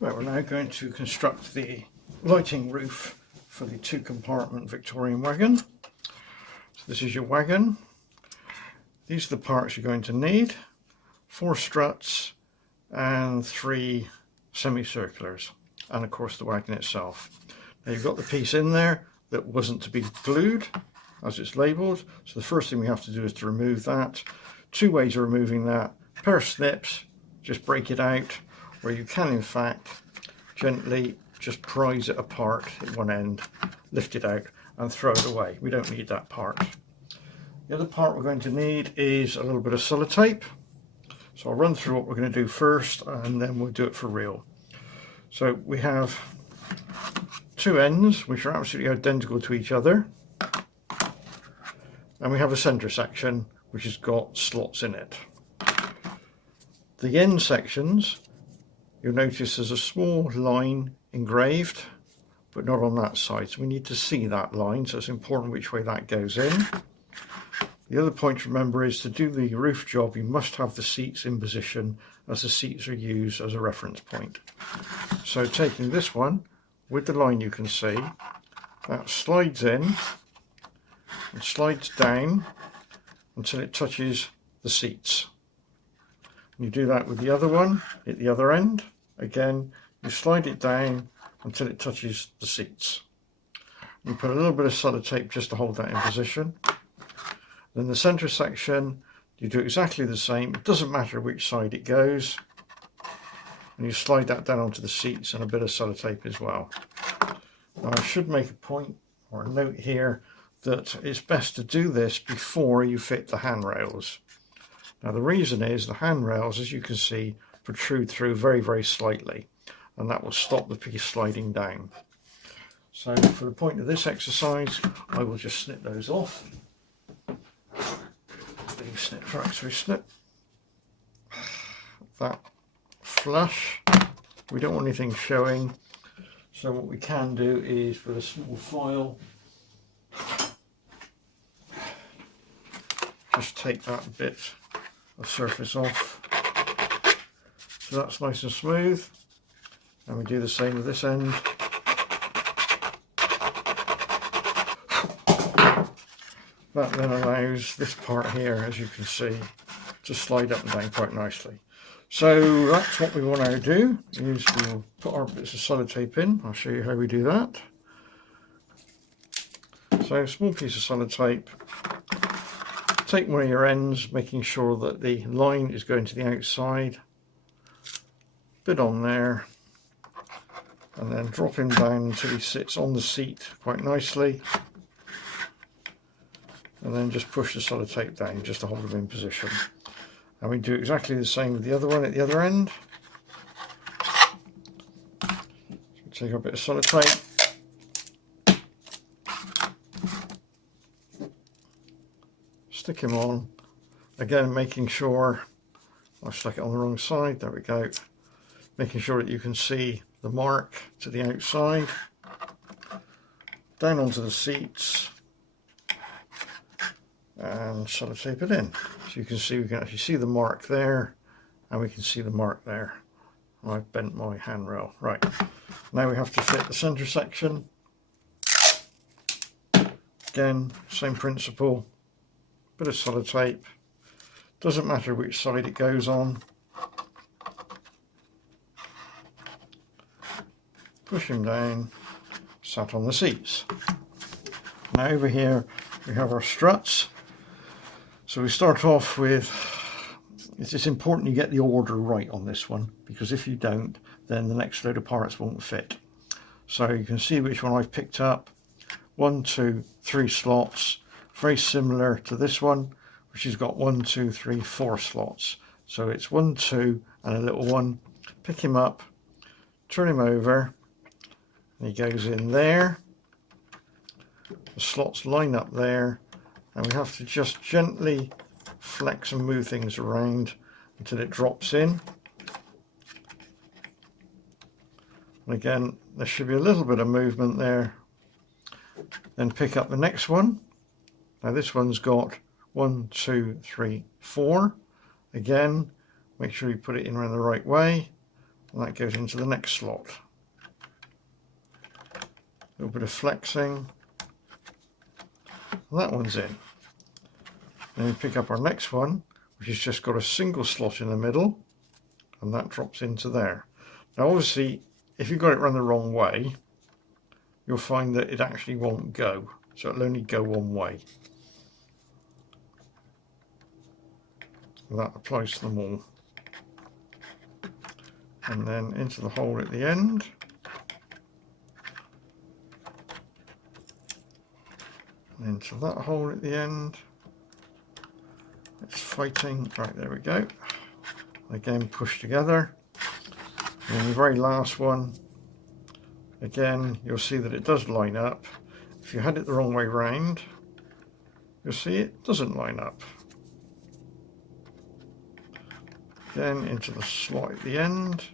Right, we're now going to construct the lighting roof for the 2-compartment Victorian wagon. So this is your wagon. These are the parts you're going to need: 4 struts and 3 semicirculars, and of course the wagon itself. Now you've got the piece in there that wasn't to be glued as it's labelled, so the first thing we have to do is to remove that. 2 ways of removing that: pair of snips, just break it out, or you can in fact gently just prise it apart at one end, lift it out and throw it away. We don't need that part. The other part we're going to need is a little bit of sellotape. So I'll run through what we're going to do first and then we'll do it for real. So we have 2 ends which are absolutely identical to each other, and we have a centre section which has got slots in it. The end sections, you'll notice there's a small line engraved, but not on that side, so we need to see that line, so it's important which way that goes in. The other point to remember is, to do the roof job you must have the seats in position, as the seats are used as a reference point. So taking this one with the line, you can see that slides in and slides down until it touches the seats. You do that with the other one at the other end. Again, you slide it down until it touches the seats. You put a little bit of sellotape just to hold that in position. Then the centre section, you do exactly the same. It doesn't matter which side it goes. And you slide that down onto the seats, and a bit of sellotape as well. Now I should make a point or a note here that it's best to do this before you fit the handrails. Now the reason is, the handrails, as you can see, protrude through very, very slightly, and that will stop the piece sliding down. So for the point of this exercise, I will just snip those off. Snip, right, so we snip that flush. We don't want anything showing, so what we can do is, with a small file, just take that bit of surface off, so that's nice and smooth, and we do the same with this end. That then allows this part here, as you can see, to slide up and down quite nicely. So that's what we want to do, is we'll put our bits of sellotape in. I'll show you how we do that. So a small piece of sellotape. Take one of your ends, making sure that the line is going to the outside. Bit on there, and then drop him down until he sits on the seat quite nicely. And then just push the sellotape down just to hold them in position. And we do exactly the same with the other one at the other end. So take a bit of sellotape, stick him on, again making sure, I stuck it on the wrong side, there we go, making sure that you can see the mark to the outside, down onto the seats, and sellotape it in. So you can see, we can actually see the mark there, and we can see the mark there. I've bent my handrail. Right, now we have to fit the centre section. Again, same principle, bit of sellotape, doesn't matter which side it goes on. Push him down, sat on the seats. Now over here we have our struts. So we start off with, it's important you get the order right on this one, because if you don't, then the next load of parts won't fit. So you can see which one I've picked up. 1, 2, 3 slots, very similar to this one, which has got 1, 2, 3, 4 slots. So it's 1, 2 and a little one. Pick him up, turn him over, and he goes in there. The slots line up there, and we have to just gently flex and move things around until it drops in. And again, there should be a little bit of movement there. Then pick up the next one. Now this one's got 1, 2, 3, 4. Again, make sure you put it in around the right way. and that goes into the next slot. A little bit of flexing, and that one's in. Then we pick up our next one, which has just got a single slot in the middle, and that drops into there. Now obviously, if you've got it run the wrong way, you'll find that it actually won't go, so it'll only go one way. That applies to them all. And then into the hole at the end. And into that hole at the end. It's fighting. Right, there we go. Again, push together. And then the very last one, again, you'll see that it does line up. If you had it the wrong way round, you'll see it doesn't line up. Then into the slot at the end.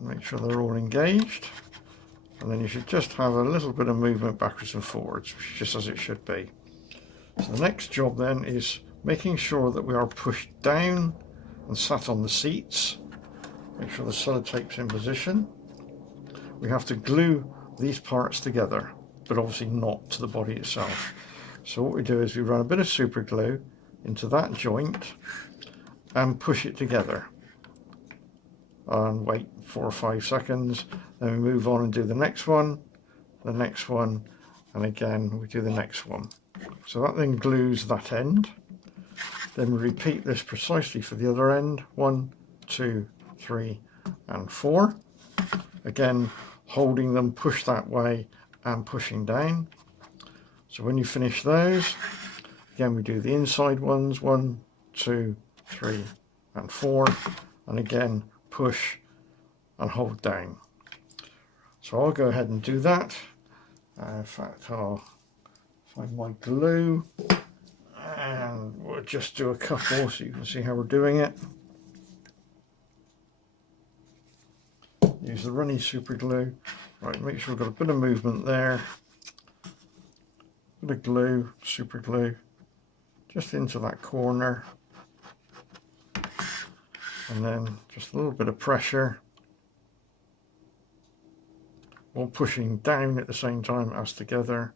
Make sure they're all engaged. And then you should just have a little bit of movement backwards and forwards, just as it should be. So the next job then is making sure that we are pushed down and sat on the seats. Make sure the sellotape's in position. We have to glue these parts together, but obviously not to the body itself. So what we do is we run a bit of super glue into that joint and push it together. And wait 4 or 5 seconds, then we move on and do the next one, and again we do the next one. So that then glues that end. Then we repeat this precisely for the other end. 1, 2, 3 and 4. Again, holding them, push that way and pushing down. So when you finish those, again we do the inside ones, 1, 2, 3 and 4, and again push and hold down. So I'll go ahead and do that. In fact, I'll find my glue and we'll just do a couple so you can see how we're doing it. Use the runny super glue. Right, make sure we've got a bit of movement there. Bit of glue, super glue, just into that corner. And then just a little bit of pressure, all pushing down at the same time as together.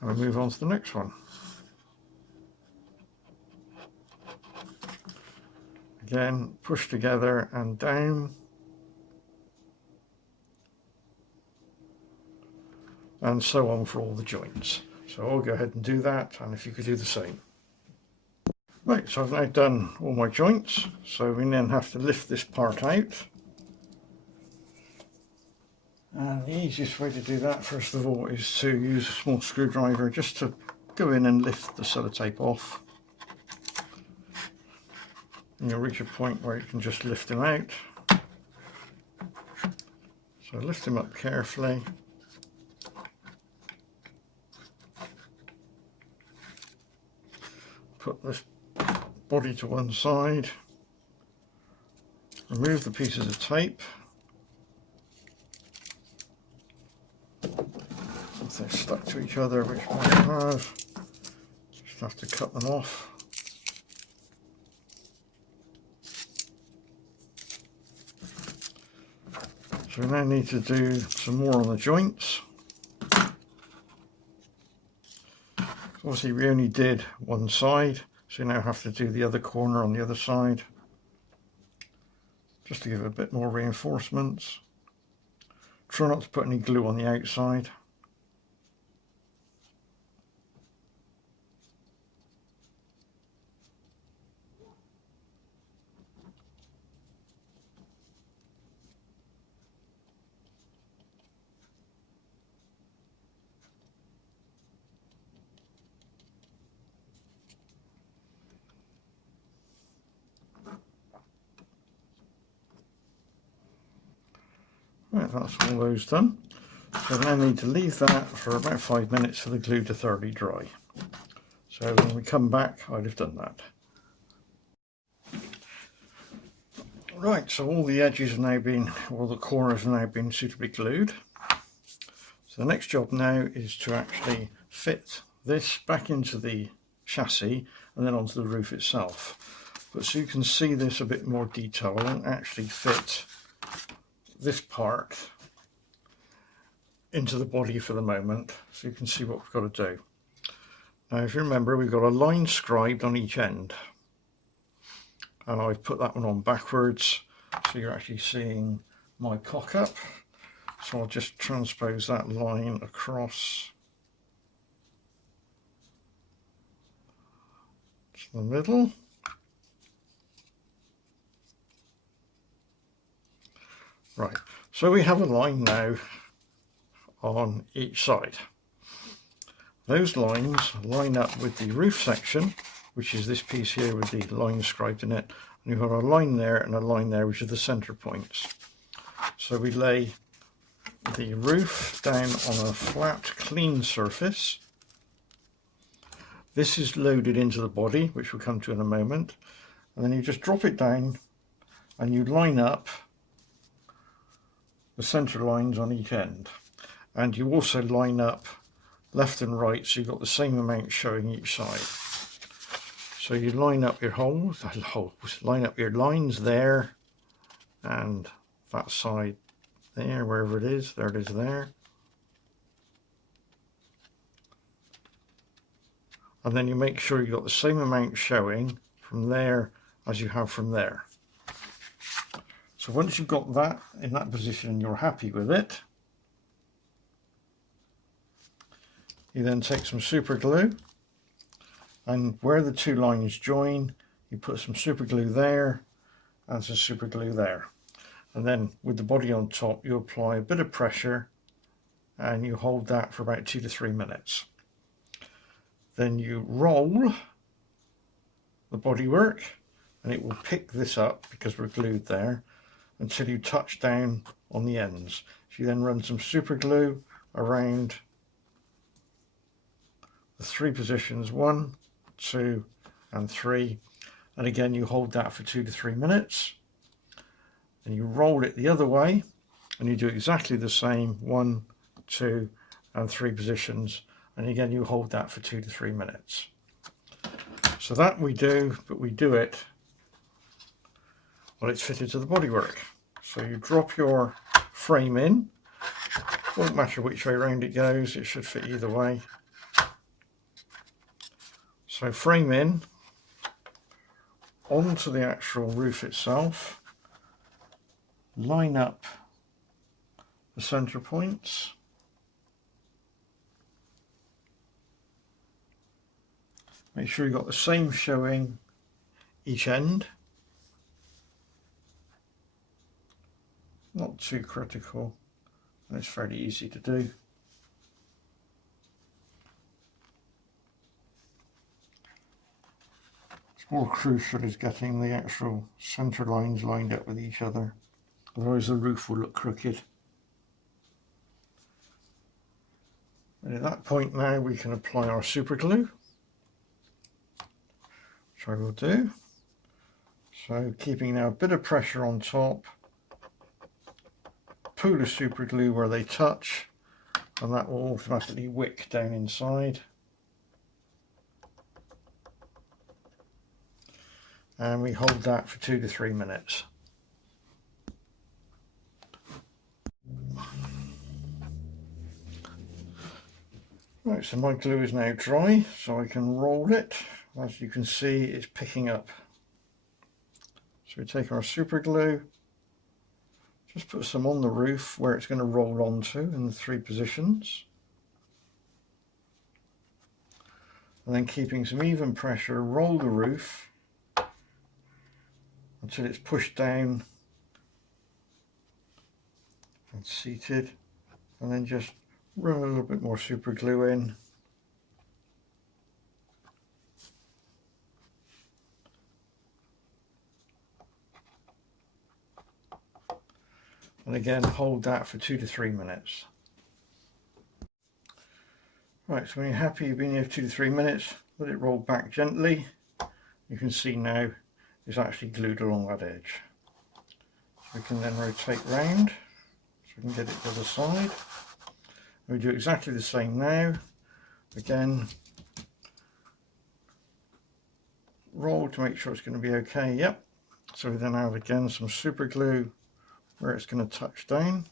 And we move on to the next one. Again, push together and down. And so on for all the joints. So I'll go ahead and do that, and if you could do the same. Right, so I've now done all my joints, so we then have to lift this part out. And the easiest way to do that, first of all, is to use a small screwdriver just to go in and lift the sellotape off. And you'll reach a point where you can just lift him out. So lift him up carefully. Put this body to one side, remove the pieces of tape. If they're stuck to each other, which might have, just have to cut them off. So we now need to do some more on the joints. Obviously we only did one side, so you now have to do the other corner on the other side, just to give it a bit more reinforcements. Try not to put any glue on the outside. Right, that's all those done. So I now need to leave that for about 5 minutes for the glue to thoroughly dry. So when we come back, I'd have done that. Right, so all the edges have now been, all the corners have now been suitably glued. So the next job now is to actually fit this back into the chassis and then onto the roof itself. But so you can see this a bit more detail, I won't actually fit this part into the body for the moment, so you can see what we've got to do. Now if you remember, we've got a line scribed on each end, and I've put that one on backwards so you're actually seeing my cock up. So I'll just transpose that line across to the middle. Right, so we have a line now on each side. Those lines line up with the roof section, which is this piece here with the line scribed in it, and you've got a line there and a line there, which are the center points. So we lay the roof down on a flat, clean surface. This is loaded into the body, which we'll come to in a moment, and then you just drop it down and you line up the center lines on each end, and you also line up left and right so you've got the same amount showing each side. So you line up your line up your lines there and that side there, wherever it is, there it is there. And then you make sure you've got the same amount showing from there as you have from there. So once you've got that in that position and you're happy with it, you then take some super glue, and where the two lines join, you put some super glue there and some super glue there. And then with the body on top, you apply a bit of pressure and you hold that for about 2 to 3 minutes. Then you roll the bodywork and it will pick this up because we're glued there until you touch down on the ends. So you then run some super glue around the 3 positions, 1, 2 and 3, and again you hold that for 2 to 3 minutes, and you roll it the other way and you do exactly the same, 1, 2 and 3 positions, and again you hold that for 2 to 3 minutes. So that we do, but we do it while it's fitted to the bodywork. So you drop your frame in, won't matter which way around it goes, it should fit either way. So frame in onto the actual roof itself, line up the center points, make sure you've got the same showing each end, not too critical, and it's fairly easy to do. More crucial is getting the actual center lines lined up with each other, otherwise the roof will look crooked. And at that point now we can apply our super glue, which I will do. So keeping now a bit of pressure on top, pull the super glue where they touch, and that will automatically wick down inside. And we hold that for 2 to 3 minutes. Right, so my glue is now dry, so I can roll it. As you can see, it's picking up. So we take our super glue, just put some on the roof where it's going to roll onto in the 3 positions. And then keeping some even pressure, roll the roof until it's pushed down and seated, and then just run a little bit more super glue in. And again hold that for 2 to 3 minutes. Right, so when you're happy you've been here for 2 to 3 minutes, let it roll back gently. You can see now it's actually glued along that edge. So we can then rotate round so we can get it to the side. We do exactly the same now. Again, roll to make sure it's going to be okay. Yep. So we then have again some super glue where it's going to touch down.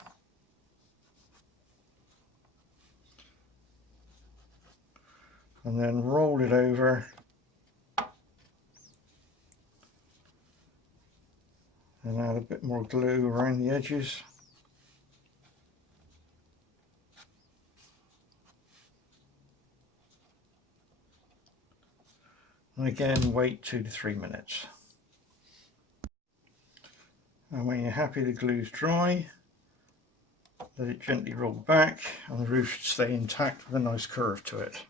And then roll it over and add a bit more glue around the edges. And again, wait 2 to 3 minutes. And when you're happy the glue's dry, let it gently roll back, and the roof should stay intact with a nice curve to it.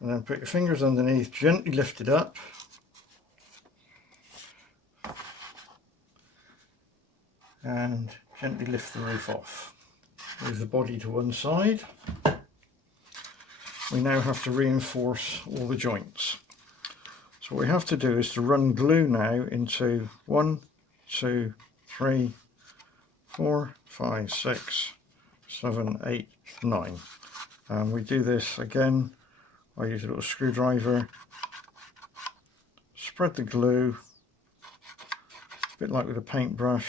And then put your fingers underneath, gently lift it up. And gently lift the roof off. Move the body to one side. We now have to reinforce all the joints. So what we have to do is to run glue now into 1, 2, 3, 4, 5, 6, 7, 8, 9. And we do this again. I use a little screwdriver, spread the glue, a bit like with a paintbrush,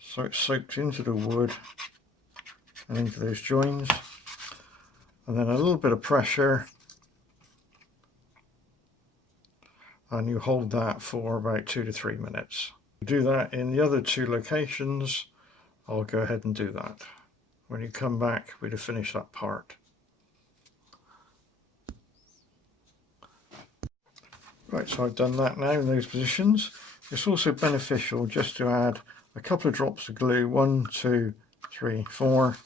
so it soaks into the wood and into those joins, and then a little bit of pressure, and you hold that for about 2 to 3 minutes. Do that in the other 2 locations. I'll go ahead and do that. When you come back, we'd have finished that part. Right, so I've done that now in those positions. It's also beneficial just to add a couple of drops of glue. 1, 2, 3, 4,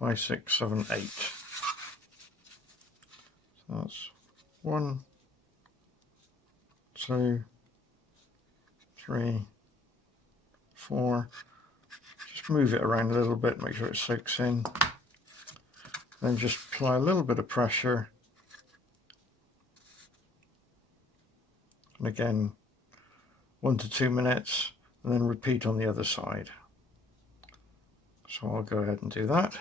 5, 6, 7, 8. So that's 1, 2, 3, 4. Just move it around a little bit, make sure it soaks in. Then just apply a little bit of pressure. And again, 1 to 2 minutes, and then repeat on the other side. So I'll go ahead and do that.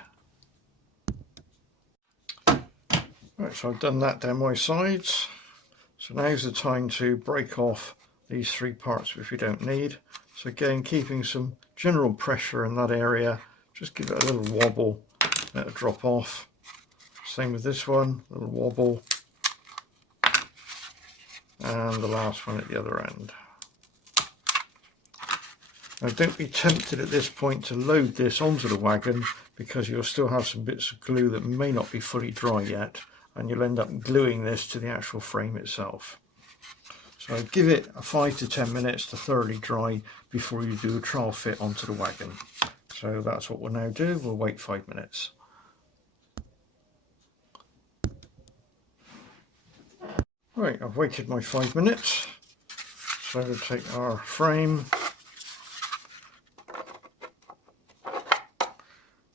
Right, so I've done that down my sides. So now's the time to break off these 3 parts which we don't need. So again, keeping some general pressure in that area, just give it a little wobble, let it drop off. Same with this one, a little wobble. And the last one at the other end. Now don't be tempted at this point to load this onto the wagon, because you'll still have some bits of glue that may not be fully dry yet, and you'll end up gluing this to the actual frame itself. So give it 5 to 10 minutes to thoroughly dry before you do a trial fit onto the wagon. So that's what we'll now do. We'll wait 5 minutes. Right, I've waited my 5 minutes. So we'll take our frame,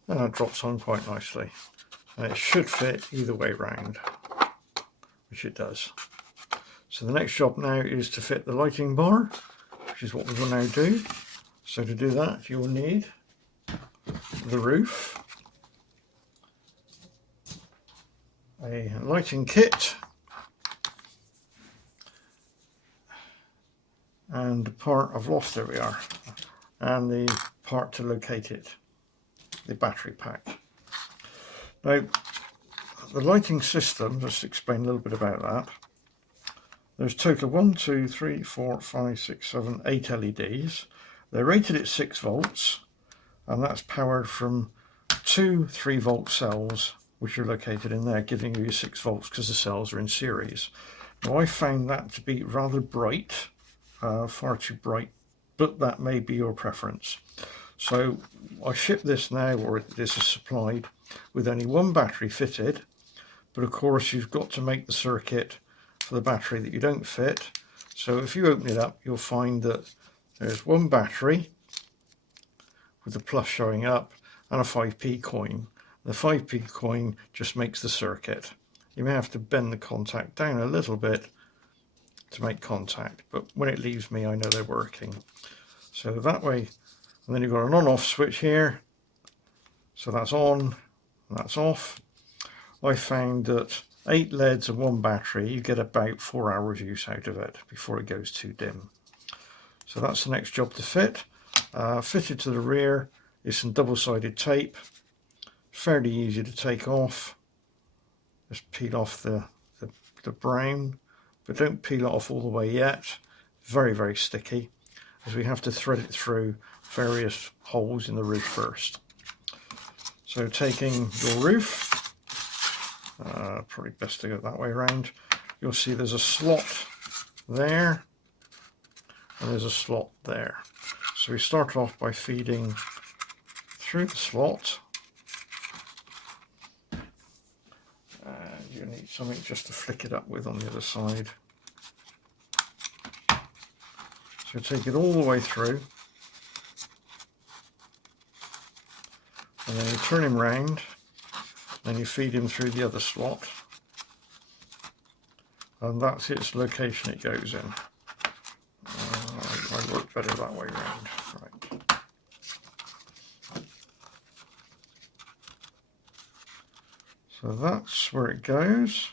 and that drops on quite nicely. And it should fit either way round, which it does. So the next job now is to fit the lighting bar, which is what we will now do. So to do that, you will need the roof, a lighting kit, and the part of loft, there we are, and the part to locate it, the battery pack. Now, the lighting system, just to explain a little bit about that, there's a total of 1, 2, 3, 4, 5, 6, 7, 8 LEDs. They're rated at 6 volts, and that's powered from 2 3-volt cells, which are located in there, giving you 6 volts because the cells are in series. Now, I found that to be rather bright, far too bright, but that may be your preference. So I ship this now, or this is supplied with only 1 battery fitted, but of course you've got to make the circuit for the battery that you don't fit. So if you open it up, you'll find that there's 1 battery with the plus showing up and a 5p coin. The 5p coin just makes the circuit. You may have to bend the contact down a little bit to make contact, but when it leaves me, I know they're working. So that way And then you've got an on-off switch here. So that's on, and that's off. I found that 8 LEDs and 1 battery, you get about 4 hours use out of it before it goes too dim. So that's the next job to fit. Fitted to the rear is some double-sided tape. Fairly easy to take off. Just peel off the brown, but don't peel it off all the way yet. Very, very sticky, as we have to thread it through various holes in the roof first. So taking your roof, probably best to go that way around, you'll see there's a slot there and there's a slot there. So we start off by feeding through the slot. And you need something just to flick it up with on the other side. So take it all the way through. And then you turn him round, and you feed him through the other slot. And that's its location it goes in. I work better that way round. Right. So that's where it goes.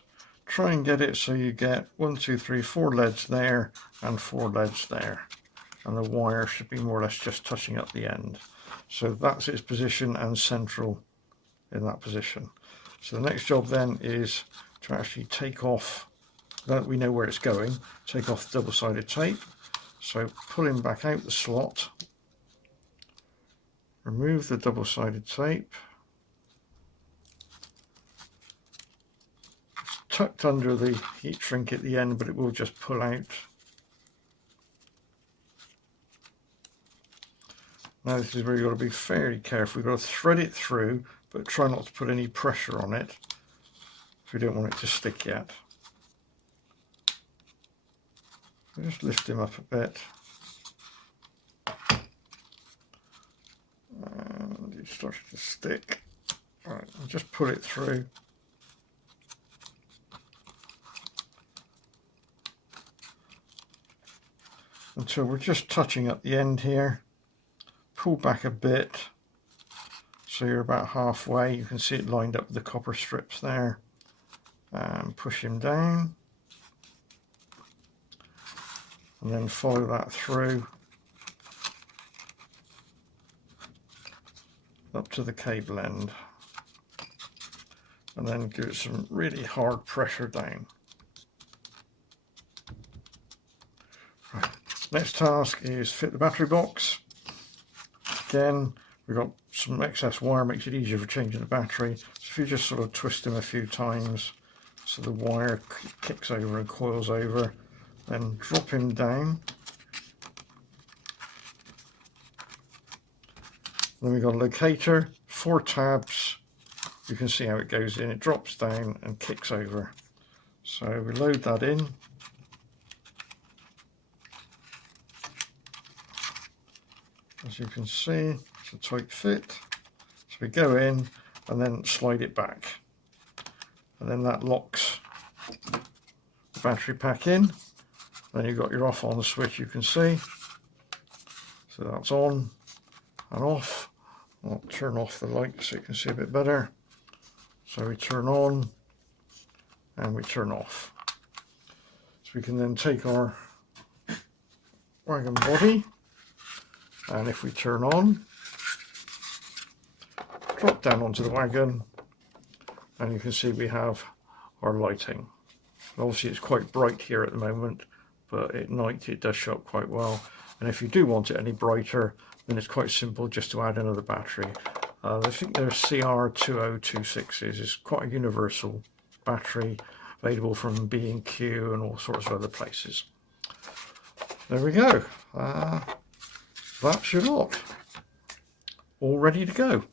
Try and get it so you get 1, 2, 3, 4 LEDs there and 4 LEDs there. And the wire should be more or less just touching up the end. So that's its position and central in that position. So the next job then is to actually take off, now that we know where it's going, take off the double-sided tape. So pulling back out the slot, remove the double-sided tape. It's tucked under the heat shrink at the end, but it will just pull out. Now this is where you've got to be very careful. You've got to thread it through, but try not to put any pressure on it if you don't want it to stick yet. Just lift him up a bit. And he starts to stick. Right, and just pull it through. Until we're just touching at the end here. Pull back a bit so you're about halfway. You can see it lined up with the copper strips there, and push him down and then follow that through up to the cable end and then give it some really hard pressure down. Right. Next task is fit the battery box. Again, we've got some excess wire, makes it easier for changing the battery. So if you just sort of twist them a few times so the wire kicks over and coils over, then drop him down. Then we've got a locator, 4 tabs. You can see how it goes in. It drops down and kicks over. So we load that in. As you can see, it's a tight fit. So we go in and then slide it back. And then that locks the battery pack in. Then you've got your off on switch, you can see. So that's on and off. I'll turn off the light so you can see a bit better. So we turn on and we turn off. So we can then take our wagon body, and if we turn on, drop down onto the wagon, and you can see we have our lighting. And obviously it's quite bright here at the moment, but at night it does show up quite well. And if you do want it any brighter, then it's quite simple just to add another battery. I think their CR2026s is quite a universal battery, available from B&Q and all sorts of other places. There we go. That's your lot, all ready to go.